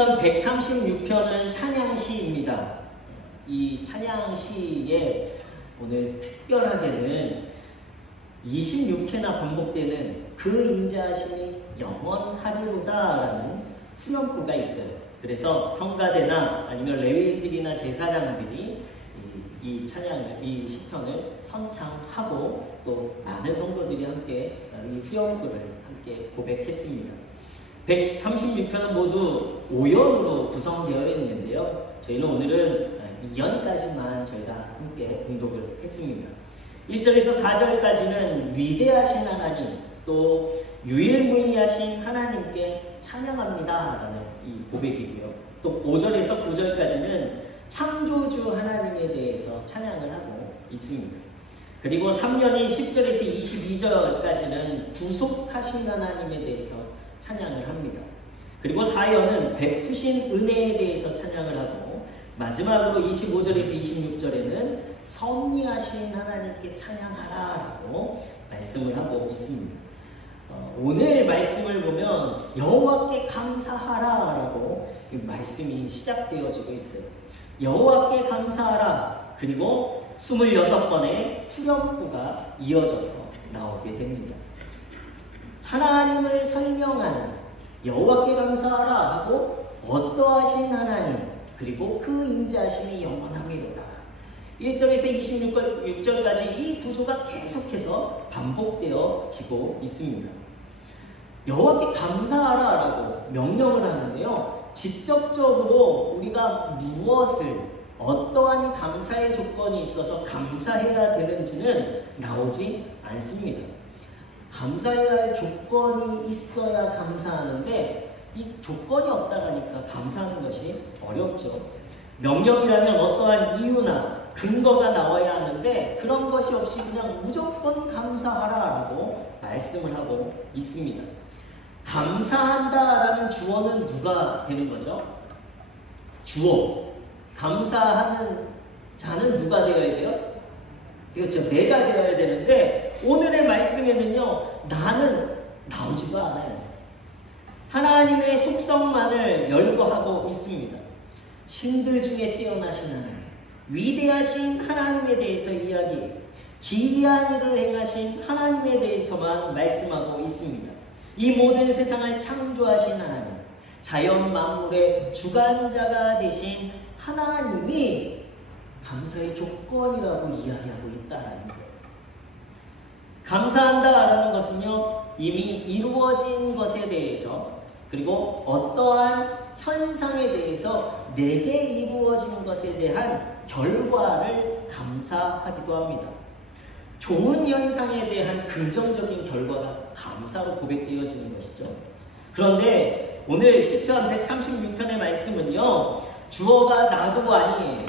시편 136편은 찬양시입니다. 이 찬양시에 오늘 특별하게는 26회나 반복되는 그 인자하심이 영원하리로다라는 후렴구가 있어요. 그래서 성가대나 아니면 레위인들이나 제사장들이 이 찬양을, 이 시편을 선창하고 또 많은 성도들이 함께 이 후렴구를 함께 고백했습니다. 136편은 모두 5연으로 구성되어 있는데요. 저희는 오늘은 2연까지만 저희가 함께 공독을 했습니다. 1절에서 4절까지는 위대하신 하나님, 또 유일무이하신 하나님께 찬양합니다 라는 이 고백이고요. 또 5절에서 9절까지는 창조주 하나님에 대해서 찬양을 하고 있습니다. 그리고 3년이 10절에서 22절까지는 구속하신 하나님에 대해서 찬양을 합니다. 그리고 4연은 베푸신 은혜에 대해서 찬양을 하고, 마지막으로 25절에서 26절에는 섭리하신 하나님께 찬양하라 라고 말씀을 하고 있습니다. 오늘 말씀을 보면 여호와께 감사하라 라고 말씀이 시작되어지고 있어요. 여호와께 감사하라, 그리고 26번의 후렴구가 이어져서 나오게 됩니다. 하나님을 설명하는 여호와께 감사하라 하고 어떠하신 하나님, 그리고 그 인자하심이 영원함이로다. 1절에서 26절까지 이 구조가 계속해서 반복되어지고 있습니다. 여호와께 감사하라 라고 명령을 하는데요, 직접적으로 우리가 무엇을, 어떠한 감사의 조건이 있어서 감사해야 되는지는 나오지 않습니다. 감사해야 할 조건이 있어야 감사하는데 이 조건이 없다 보니까 감사하는 것이 어렵죠. 명령이라면 어떠한 이유나 근거가 나와야 하는데 그런 것이 없이 그냥 무조건 감사하라 라고 말씀을 하고 있습니다. 감사한다라는 주어는 누가 되는 거죠? 주어. 감사하는 자는 누가 되어야 돼요? 그렇죠. 내가 되어야 되는데 오늘의 말씀에는요, 나는 나오지도 않아요. 하나님의 속성만을 열거하고 있습니다. 신들 중에 뛰어나신 하나님, 위대하신 하나님에 대해서 이야기해요. 기이한 일을 행하신 하나님에 대해서만 말씀하고 있습니다. 이 모든 세상을 창조하신 하나님, 자연 만물의 주관자가 되신 하나님이 감사의 조건이라고 이야기하고 있다라는 거예요. 감사한다라는 것은요, 이미 이루어진 것에 대해서, 그리고 어떠한 현상에 대해서 내게 이루어진 것에 대한 결과를 감사하기도 합니다. 좋은 현상에 대한 긍정적인 결과가 감사로 고백되어지는 것이죠. 그런데 오늘 시편 136편의 말씀은요, 주어가 나도 아니에요.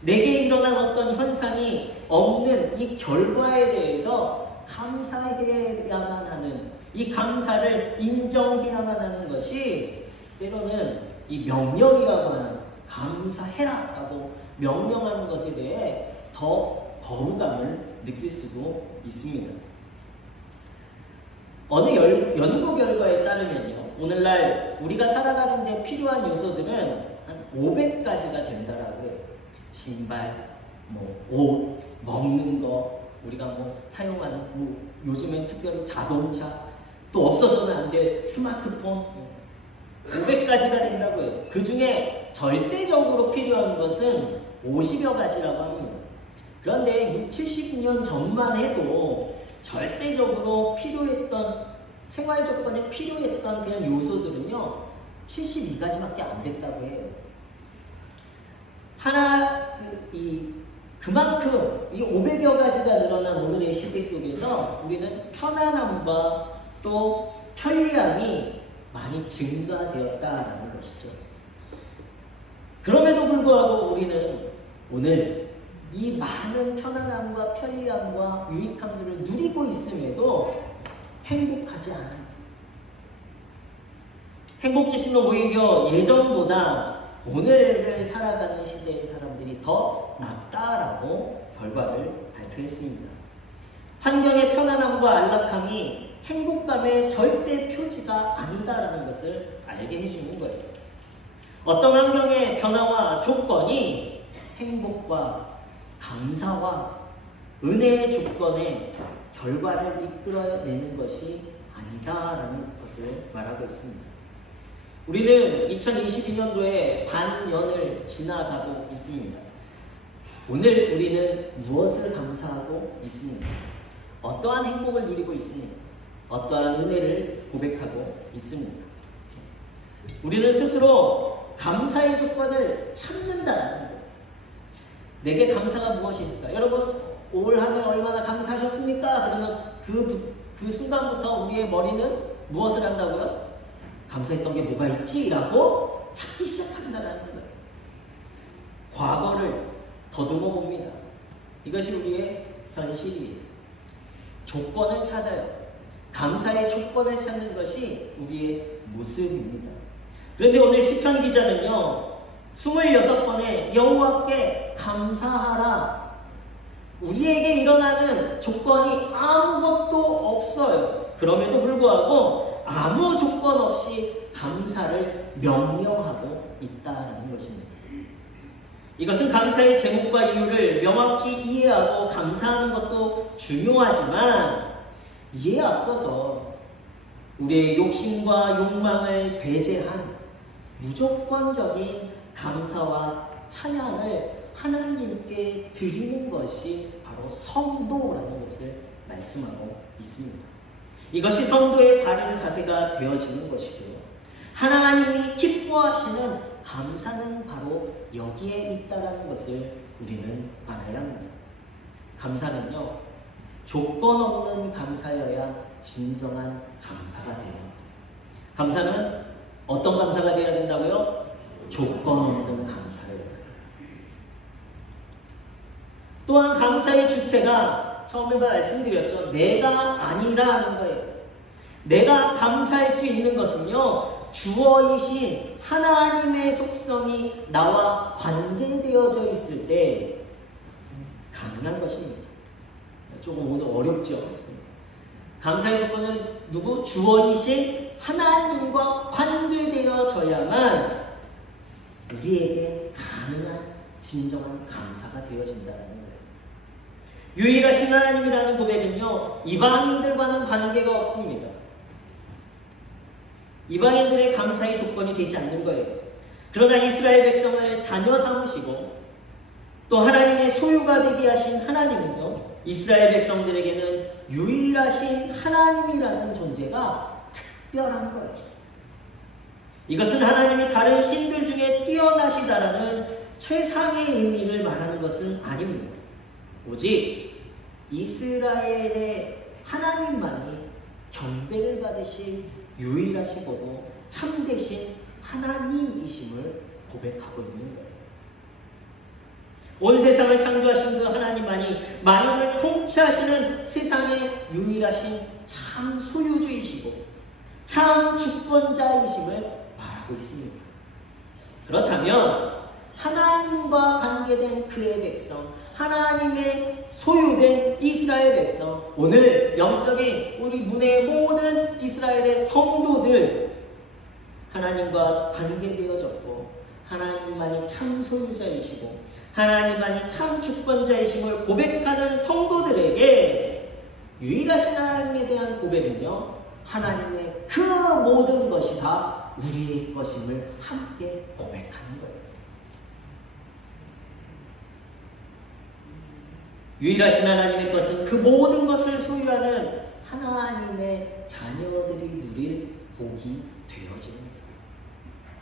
내게 일어난 어떤 현상이 없는 이 결과에 대해서 감사해야만 하는, 이 감사를 인정해야만 하는 것이 때로는 이 명령이라고 하는, 감사해라 라고 명령하는 것에 대해 더 거부감을 느낄 수도 있습니다. 어느 연구 결과에 따르면요, 오늘날 우리가 살아가는 데 필요한 요소들은 한 500가지가 된다라고 해요. 신발, 옷, 먹는 거, 우리가 사용하는, 요즘엔 특별히 자동차, 또 없어서는 안 될 스마트폰, 500가지가 된다고 해요. 그 중에 절대적으로 필요한 것은 50여 가지라고 합니다. 그런데 60, 70년 전만 해도 절대적으로 필요했던, 생활 조건에 필요했던 그냥 요소들은요, 72가지밖에 안 됐다고 해요. 그만큼 이 500여 가지가 늘어난 오늘의 시대 속에서 우리는 편안함과 또 편리함이 많이 증가되었다라는 것이죠. 그럼에도 불구하고 우리는 오늘 이 많은 편안함과 편리함과 유익함들을 누리고 있음에도 행복하지 않아요. 행복지수는 오히려 예전보다 오늘을 살아가는 시대의 사람들이 더 낫다라고 결과를 발표했습니다. 환경의 편안함과 안락함이 행복감의 절대 표지가 아니다라는 것을 알게 해주는 거예요. 어떤 환경의 변화와 조건이 행복과 감사와 은혜의 조건의 결과를 이끌어내는 것이 아니다라는 것을 말하고 있습니다. 우리는 2022년도에 반년을 지나가고 있습니다. 오늘 우리는 무엇을 감사하고 있습니까? 어떠한 행복을 누리고 있습니까? 어떠한 은혜를 고백하고 있습니까? 우리는 스스로 감사의 조건을 찾는다라는 거예요. 내게 감사가 무엇이 있을까? 여러분, 올 한 해 얼마나 감사하셨습니까? 그러면 그 순간부터 우리의 머리는 무엇을 한다고요? 감사했던 게 뭐가 있지? 라고 찾기 시작한다는 거예요. 과거를 더듬어 봅니다. 이것이 우리의 현실이에요. 조건을 찾아요. 감사의 조건을 찾는 것이 우리의 모습입니다. 그런데 오늘 시편 기자는요, 26번의 여호와께 감사하라. 우리에게 일어나는 조건이 아무것도 없어요. 그럼에도 불구하고 아무 조건 없이 감사를 명령하고 있다는 것입니다. 이것은 감사의 제목과 이유를 명확히 이해하고 감사하는 것도 중요하지만 이에 앞서서 우리의 욕심과 욕망을 배제한 무조건적인 감사와 찬양을 하나님께 드리는 것이 바로 성도라는 것을 말씀하고 있습니다. 이것이 성도의 바른 자세가 되어지는 것이고요. 하나님이 기뻐하시는 감사는 바로 여기에 있다는 것을 우리는 알아야 합니다. 감사는요, 조건 없는 감사여야 진정한 감사가 돼요. 감사는 어떤 감사가 되어야 된다고요? 조건 없는 감사예요. 또한 감사의 주체가 처음에 말씀드렸죠. 내가 아니라는 거예요. 내가 감사할 수 있는 것은요, 주어이신 하나님의 속성이 나와 관계되어져 있을 때 가능한 것입니다. 조금 오늘 어렵죠. 감사의 조건은 누구? 주어이신 하나님과 관계되어져야만 우리에게 가능한 진정한 감사가 되어진다는 거예요. 유일하신 하나님이라는 고백은요, 이방인들과는 관계가 없습니다. 이방인들의 감사의 조건이 되지 않는 거예요. 그러나 이스라엘 백성을 자녀 삼으시고 또 하나님의 소유가 되게 하신 하나님은요, 이스라엘 백성들에게는 유일하신 하나님이라는 존재가 특별한 거예요. 이것은 하나님이 다른 신들 중에 뛰어나시다라는 최상의 의미를 말하는 것은 아닙니다. 오직 이스라엘의 하나님만이 경배를 받으실 유일하시고도 참되신 하나님이심을 고백하고 있는 거예요. 온 세상을 창조하신 그 하나님만이 만물을 통치하시는 세상의 유일하신 참 소유주이시고 참 주권자이심을 말하고 있습니다. 그렇다면 하나님과 관계된 그의 백성, 하나님의 소유된 이스라엘 백성, 오늘 영적인 우리 문의 모든 이스라엘의 성도들, 하나님과 관계되어졌고 하나님만이 참 소유자이시고 하나님만이 참 주권자이심을 고백하는 성도들에게 유일하신 하나님에 대한 고백은요, 하나님의 그 모든 것이 다 우리의 것임을 함께 고백하는 거예요. 유일하신 하나님의 것은 그 모든 것을 소유하는 하나님의 자녀들이 누릴 복이 되어집니다.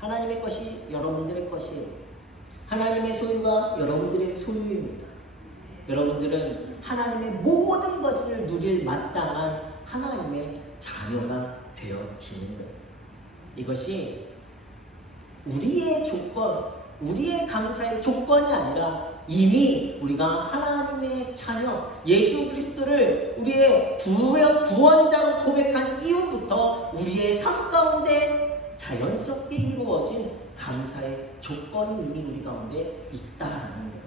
하나님의 것이 여러분들의 것이에요. 하나님의 소유가 여러분들의 소유입니다. 여러분들은 하나님의 모든 것을 누릴 마땅한 하나님의 자녀가 되어지는 거예요. 이것이 우리의 조건, 우리의 감사의 조건이 아니라 이미 우리가 하나님의 자녀, 예수 그리스도를 우리의 구원자로 고백한 이후부터 우리의 삶 가운데 자연스럽게 이루어진 감사의 조건이 이미 우리 가운데 있다라는 거예요.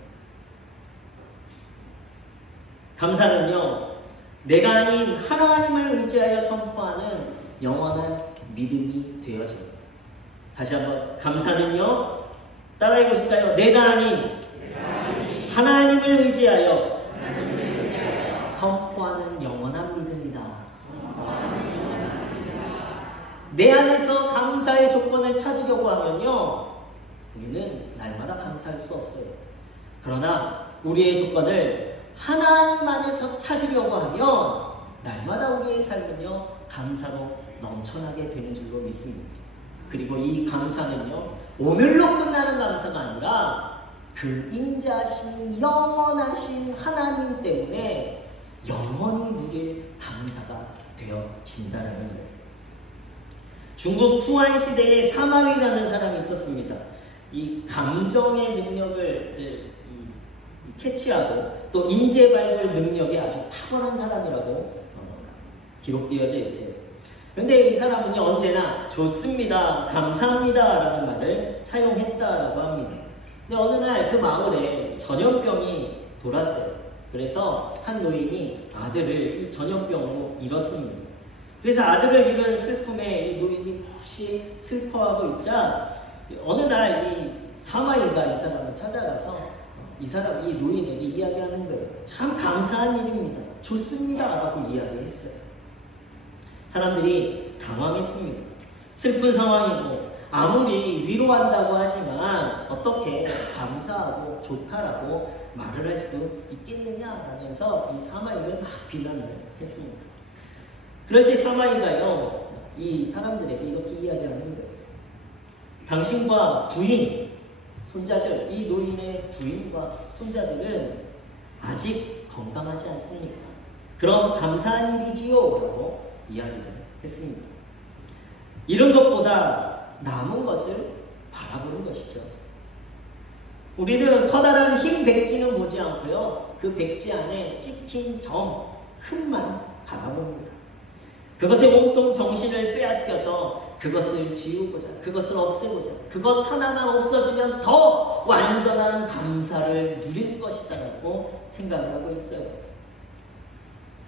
감사는요, 내가 아닌 하나님을 의지하여 선포하는 영원한 믿음이 되어집니다. 다시 한번 감사는요. 따라해 보실까요? 내가 아닌 하나님을 의지하여 선포하는 영원한 믿음이다. 내 안에서 감사의 조건을 찾으려고 하면요, 우리는 날마다 감사할 수 없어요. 그러나 우리의 조건을 하나님 안에서 찾으려고 하면 날마다 우리의 삶은요, 감사로 넘쳐나게 되는 줄로 믿습니다. 그리고 이 감사는요, 오늘로 끝나는 감사가 아니라 그 인자하신 영원하신 하나님 때문에 영원히 누릴 감사가 되어진다는 거예요. 중국 후한 시대에 사마위라는 사람이 있었습니다. 이 감정의 능력을 캐치하고 또 인재 발굴 능력이 아주 탁월한 사람이라고 기록되어져 있어요. 그런데 이 사람은요, 언제나 좋습니다, 감사합니다 라는 말을 사용했다라고 합니다. 근데 어느 날 그 마을에 전염병이 돌았어요. 그래서 한 노인이 아들을 이 전염병으로 잃었습니다. 그래서 아들을 잃은 슬픔에 이 노인이 몹시 슬퍼하고 있자 어느 날 이 사마이가 이 사람을 찾아가서 이 노인에게 이야기하는 거예요. 참 감사한 일입니다. 좋습니다 라고 이야기했어요. 사람들이 당황했습니다. 슬픈 상황이고 아무리 위로한다고 하지만 어떻게 감사하고 좋다라고 말을 할 수 있겠느냐 라면서 이 사마이를 막 비난을 했습니다. 그럴 때 사마이가요, 이 사람들에게 이렇게 이야기하는 거예요. 당신과 부인, 손자들, 이 노인의 부인과 손자들은 아직 건강하지 않습니까? 그럼 감사한 일이지요 라고 이야기를 했습니다. 이런 것보다 남은 것을 바라보는 것이죠. 우리는 커다란 흰 백지는 보지 않고요, 그 백지 안에 찍힌 점, 흠만 바라봅니다. 그것에 온통 정신을 빼앗겨서 그것을 지우고자, 그것을 없애고자, 그것 하나만 없어지면 더 완전한 감사를 누릴 것이다 라고 생각을 하고 있어요.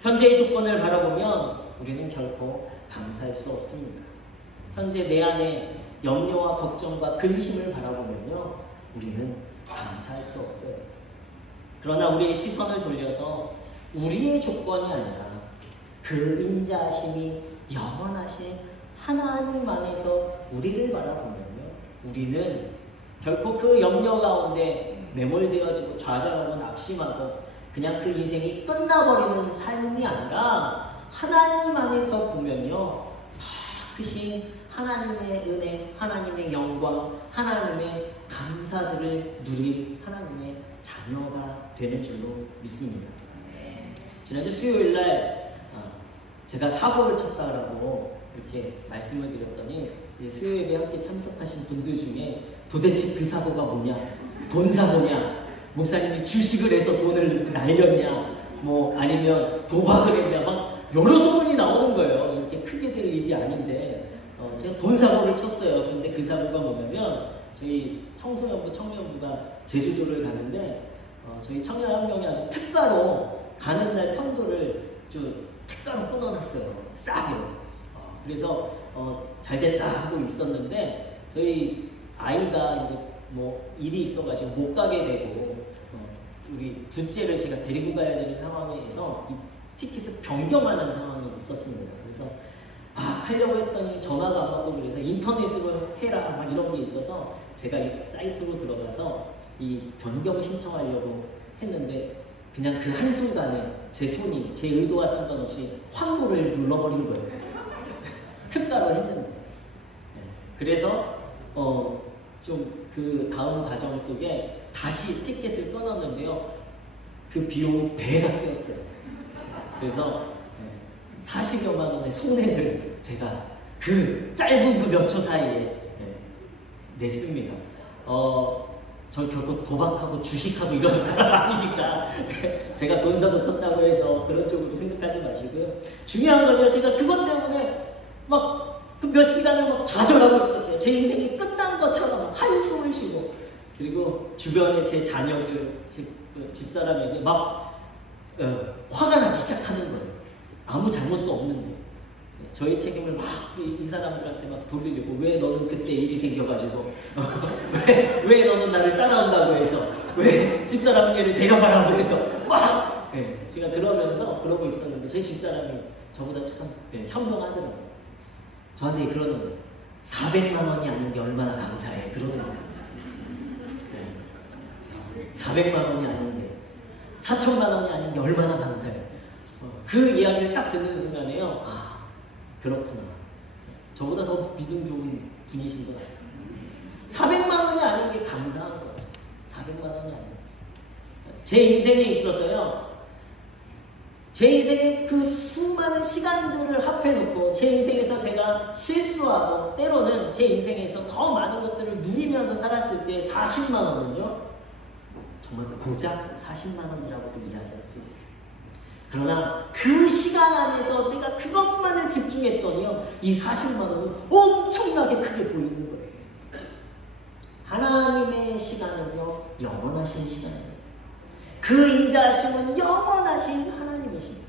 현재의 조건을 바라보면 우리는 결코 감사할 수 없습니다. 현재 내 안에 염려와 걱정과 근심을 바라보면요, 우리는 감사할 수 없어요. 그러나 우리의 시선을 돌려서 우리의 조건이 아니라 그 인자하심이 영원하신 하나님 안에서 우리를 바라보면요, 우리는 결코 그 염려 가운데 매몰되어지고 좌절하고 낙심하고 그냥 그 인생이 끝나버리는 삶이 아니라 하나님 안에서 보면요, 더 크신 하나님의 은혜, 하나님의 영광, 하나님의 감사들을 누릴 하나님의 자녀가 되는 줄로 믿습니다. 지난주 수요일날 제가 사고를 쳤다라고 이렇게 말씀을 드렸더니 이제 수요일에 함께 참석하신 분들 중에 도대체 그 사고가 뭐냐, 돈 사고냐, 목사님이 주식을 해서 돈을 날렸냐, 뭐 아니면 도박을 했냐, 막 여러 소문이 나오는 거예요. 이렇게 크게 될 일이 아닌데 제가 돈 사고를 쳤어요. 근데 그 사고가 뭐냐면 저희 청소년부, 청년부가 제주도를 가는데 저희 청년 한 명이 아주 특가로 가는 날 편도를 특가로 끊어놨어요. 싸게. 그래서 잘 됐다 하고 있었는데 저희 아이가 이제 뭐 일이 있어가지고 못 가게 되고 우리 둘째를 제가 데리고 가야 되는 상황에서 이 티켓을 변경하는 상황이 있었습니다. 그래서 하려고 했더니 전화도 안 받고 그래서 인터넷으로 해라 막 이런 게 있어서 제가 이 사이트로 들어가서 이 변경 신청하려고 했는데 그냥 그 한순간에 제 손이 제 의도와 상관없이 환불을 눌러버린 거예요. 특가로 했는데. 그래서 좀 그 다음 과정 속에 다시 티켓을 끊었는데요, 그 비용이 배가 뛰었어요. 그래서 40여만 원의 손해를 제가 그 짧은 그 몇 초 사이에 냈습니다. 저 결코 도박하고 주식하고 이런 사람 아니니까 제가 돈 사고 쳤다고 해서 그런 쪽으로 생각하지 마시고요. 중요한 건요, 제가 그것 때문에 막 그 몇 시간을 막 좌절하고 있었어요. 제 인생이 끝난 것처럼 한숨을 쉬고, 그리고 주변에 제 자녀들, 집사람에게 막 화가 나기 시작하는 거예요. 아무 잘못도 없는데. 저희 책임을 막 이 사람들한테 막 돌리려고, 왜 너는 그때 일이 생겨가지고 왜 너는 나를 따라온다고 해서, 왜 집사람은 얘를 데려가라고 해서 막 제가 그러고 있었는데 저희 집사람이 저보다 참 현명하더라고요. 저한테 그러는 거예요. 400만 원이 아닌 게 얼마나 감사해, 그러는 거예요. 400만 원이 아닌 게, 4천만 원이 아닌 게 얼마나 감사해. 그 이야기를 딱 듣는 순간에요, 아, 그렇구나. 저보다 더 믿음 좋은 분이신 것 같아요. 400만 원이 아닌 게 감사한 거예요. 400만 원이 아닌. 제 인생에 있어서요, 제 인생의 그 수많은 시간들을 합해놓고 제 인생에서 제가 실수하고 때로는 제 인생에서 더 많은 것들을 누리면서 살았을 때 40만 원은요, 정말 고작 40만 원이라고도 이야기할 수 있어요. 그러나 그 시간 안에서 내가 그것만을 집중했더니요, 이 40만 원은 엄청나게 크게 보이는 거예요. 하나님의 시간은요, 영원하신 시간이에요. 그 인자하심은 영원하신 하나님이십니다.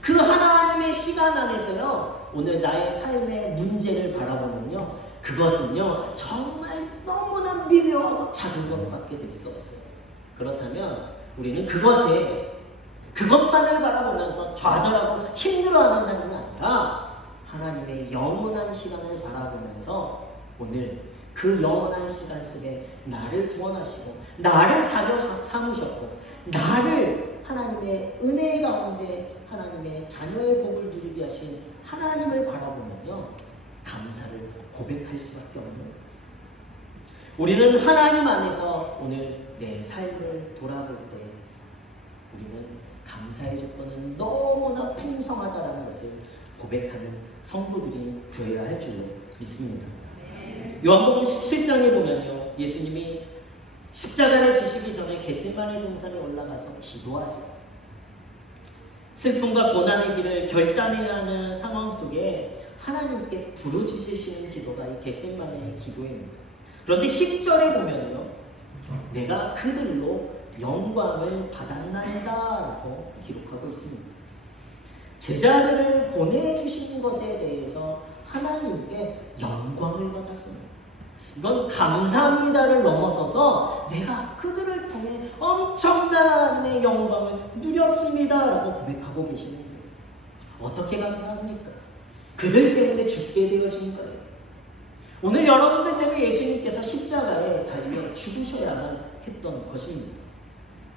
그 하나님의 시간 안에서요, 오늘 나의 삶의 문제를 바라보면요, 그것은요, 정말 너무나 미묘하고 작은 것밖에 될 수 없어요. 그렇다면 우리는 그것만을 바라보면서 좌절하고 힘들어하는 삶이 아니라 하나님의 영원한 시간을 바라보면서 오늘 그 영원한 시간 속에 나를 구원하시고 나를 자녀 삼으셨고 나를 하나님의 은혜 가운데 하나님의 자녀의 복을 누리게 하신 하나님을 바라보면요, 감사를 고백할 수밖에 없는 거예요. 우리는 하나님 안에서 오늘 내 삶을 돌아볼 때 우리는 감사의 조건은 너무나 풍성하다라는 것을 고백하는 성도들이 되어야 할 줄로 믿습니다. 요한복음 17장에 보면요, 예수님이 십자가를 지시기 전에 겟세마네 동산에 올라가서 기도하세요. 슬픔과 고난의 길을 결단해야 하는 상황 속에 하나님께 부르짖으시는 기도가 이 겟세마네의 기도입니다. 그런데 10절에 보면요, 내가 그들로 영광을 받았나이다 라고 기록하고 있습니다. 제자들을 보내주신 것에 대해서 하나님께 영광을 받았습니다. 이건 감사합니다를 넘어서서 내가 그들을 통해 엄청난 하나님의 영광을 누렸습니다 라고 고백하고 계시는 거예요. 어떻게 감사합니까? 그들 때문에 죽게 되어진 거예요. 오늘 여러분들 때문에 예수님께서 십자가에 달려 죽으셔야만 했던 것입니다.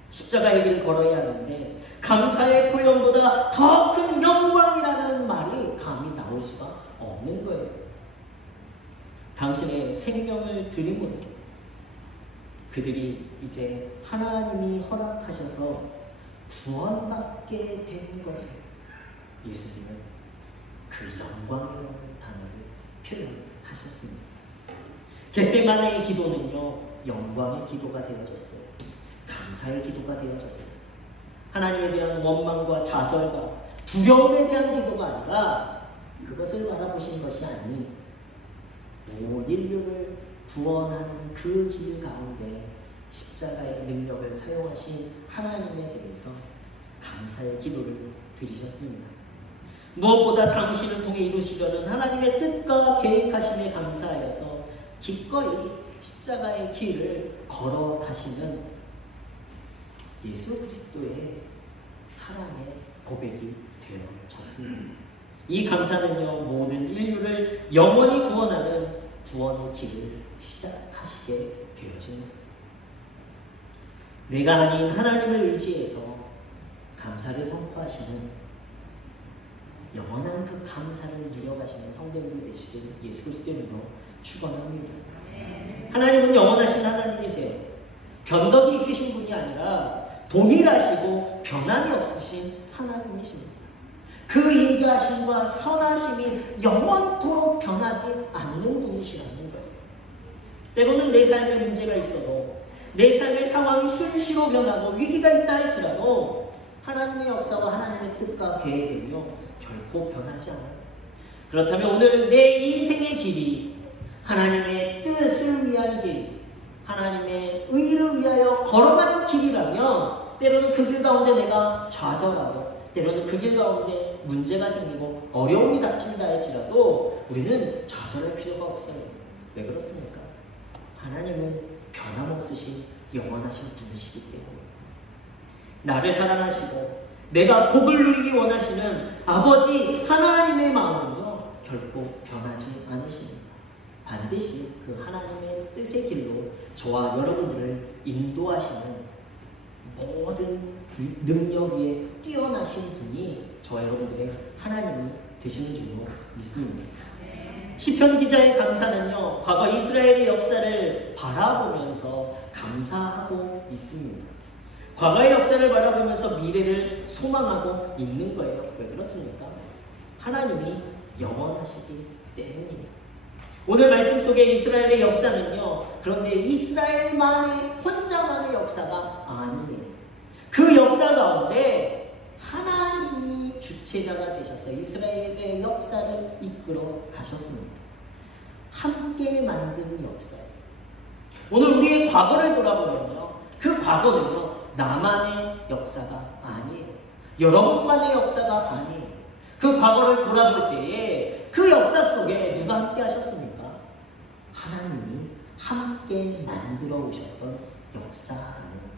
십자가의 길을 걸어야 하는데 감사의 표현보다 더 큰 영광이라는 말이 감히 나올 수가 없는 거예요. 당신의 생명을 드림으로 그들이 이제 하나님이 허락하셔서 구원받게 된 것을 예수님은 그 영광이라는 단어를 표현하셨습니다. 겟세마네의 기도는요, 영광의 기도가 되어졌어요. 감사의 기도가 되어졌어요. 하나님에 대한 원망과 좌절과 두려움에 대한 기도가 아니라 그것을 바라보신 것이 아닌 온 인류를 구원하는 그 길 가운데 십자가의 능력을 사용하신 하나님에 대해서 감사의 기도를 드리셨습니다. 무엇보다 당신을 통해 이루시려는 하나님의 뜻과 계획하심에 감사하여서 기꺼이 십자가의 길을 걸어가시는 예수 그리스도의 사랑의 고백이 되어졌습니다. 이 감사는요, 모든 인류를 영원히 구원하는 구원의 길을 시작하시게 되어집니다. 내가 아닌 하나님을 의지해서 감사를 선포하시는 영원한 그 감사를 누려가시는 성도들 되시길 예수 그리스도의 이름으로 축원합니다. 하나님은 영원하신 하나님이세요. 변덕이 있으신 분이 아니라 동일하시고 변함이 없으신 하나님이십니다. 그 인자하심과 선하심이 영원토록 변하지 않는 분이시라는 거예요. 때로는 내 삶에 문제가 있어도 내 삶의 상황이 순시로 변하고 위기가 있다 할지라도 하나님의 역사와 하나님의 뜻과 계획은요, 결코 변하지 않아요. 그렇다면 오늘 내 인생의 길이 하나님의 뜻을 위한 길, 하나님의 의를 위하여 걸어가는 길이라면 때로는 그 길 가운데 내가 좌절하고 때로는 그 길 가운데 문제가 생기고 어려움이 닥친다 할지라도 우리는 좌절할 필요가 없어요. 왜 그렇습니까? 하나님은 변함없으신 영원하신 분이시기 때문에 나를 사랑하시고 내가 복을 누리기 원하시는 아버지 하나님의 마음은요 결코 변하지 않으십니다. 반드시 그 하나님의 뜻의 길로 저와 여러분들을 인도하시는 모든 능력 위에 뛰어나신 분이 저와 여러분들의 하나님이 되시는 줄로 믿습니다. 시편 기자의 감사는요 과거 이스라엘의 역사를 바라보면서 감사하고 있습니다. 과거의 역사를 바라보면서 미래를 소망하고 있는 거예요. 왜 그렇습니까? 하나님이 영원하시기 때문이에요. 오늘 말씀 속에 이스라엘의 역사는요 그런데 이스라엘만의 혼자만의 역사가 아니에요. 그 역사 가운데 하나님이 주체자가 되셔서 이스라엘의 역사를 이끌어 가셨습니다. 함께 만든 역사예요. 오늘 우리의 과거를 돌아보면요 그 과거는요 나만의 역사가 아니에요. 여러분만의 역사가 아니에요. 그 과거를 돌아볼 때에 그 역사 속에 누가 함께 하셨습니까? 하나님이 함께 만들어 오셨던 역사라는 거예요.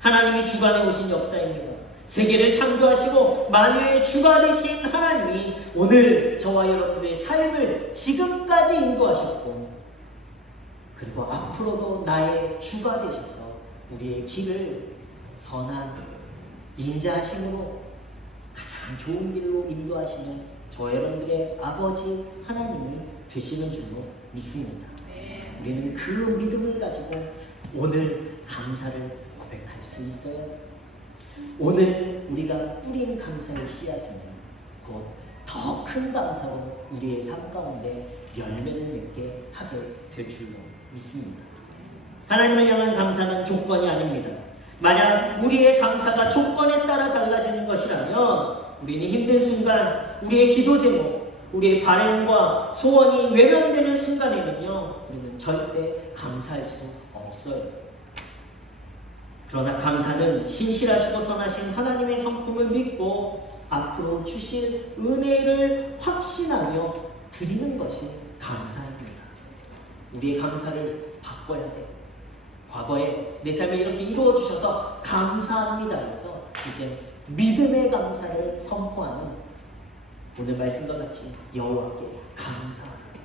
하나님이 주관해 오신 역사입니다. 세계를 창조하시고 만유의 주가 되신 하나님이 오늘 저와 여러분들의 삶을 지금까지 인도하셨고 그리고 앞으로도 나의 주가 되셔서 우리의 길을 선한 인자하심으로 가장 좋은 길로 인도하시는 저와 여러분들의 아버지 하나님이 되시는 줄로 믿습니다. 우리는 그 믿음을 가지고 오늘 감사를 고백할 수 있어요. 오늘 우리가 뿌린 감사의 씨앗은 곧 더 큰 감사로 우리의 삶 가운데 열매를 맺게 하게 될 줄로 믿습니다. 하나님을 향한 감사는 조건이 아닙니다. 만약 우리의 감사가 조건에 따라 달라지는 것이라면 우리는 힘든 순간 우리의 기도 제목, 우리의 바램과 소원이 외면되는 순간에는요 우리는 절대 감사할 수 없어요. 그러나 감사는 신실하시고 선하신 하나님의 성품을 믿고 앞으로 주실 은혜를 확신하며 드리는 것이 감사입니다. 우리의 감사를 바꿔야 돼요. 과거에 내 삶에 이렇게 이루어 주셔서 감사합니다 해서 이제 믿음의 감사를 선포하는 오늘 말씀과 같이 여호와께 감사합니다.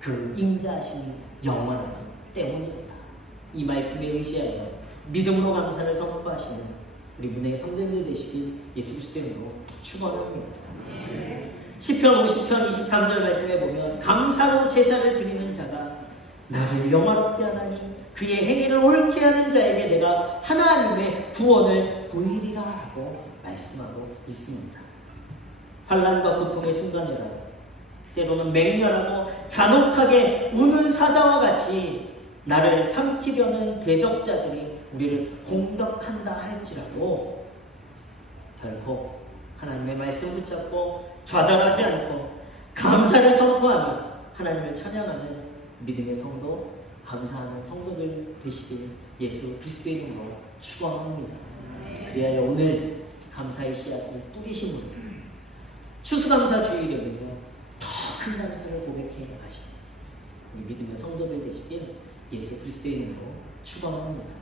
그 인자하심이 영원하기 때문입니다. 이 말씀에 의지하여 믿음으로 감사를 선포하시는 우리 문의 성도님들 되시길 예수 그리스도의 이름으로 축원합니다. 시편 50편 23절 말씀에 보면 감사로 제사를 드리는 자가 나를 영화롭게 하나니 그의 행위를 옳게 하는 자에게 내가 하나님의 구원을 보이리라 라고 말씀하고 있습니다. 환난과 고통의 순간이라도 때로는 맹렬하고 잔혹하게 우는 사자와 같이 나를 삼키려는 대적자들이 우리를 공격한다 할지라도 결코 하나님의 말씀 붙잡고 좌절하지 않고 감사를 선포하며 하나님을 찬양하는 믿음의 성도, 감사하는 성도들 되시길 예수 그리스도의 이름으로 축원합니다. 그리하여 오늘 감사의 씨앗을 뿌리심으로 추수감사주일에는요 더 큰 감사를 고백해 가시는 우리 믿음의 성도들 되시길 예수 그리스도의 이름으로 축원합니다.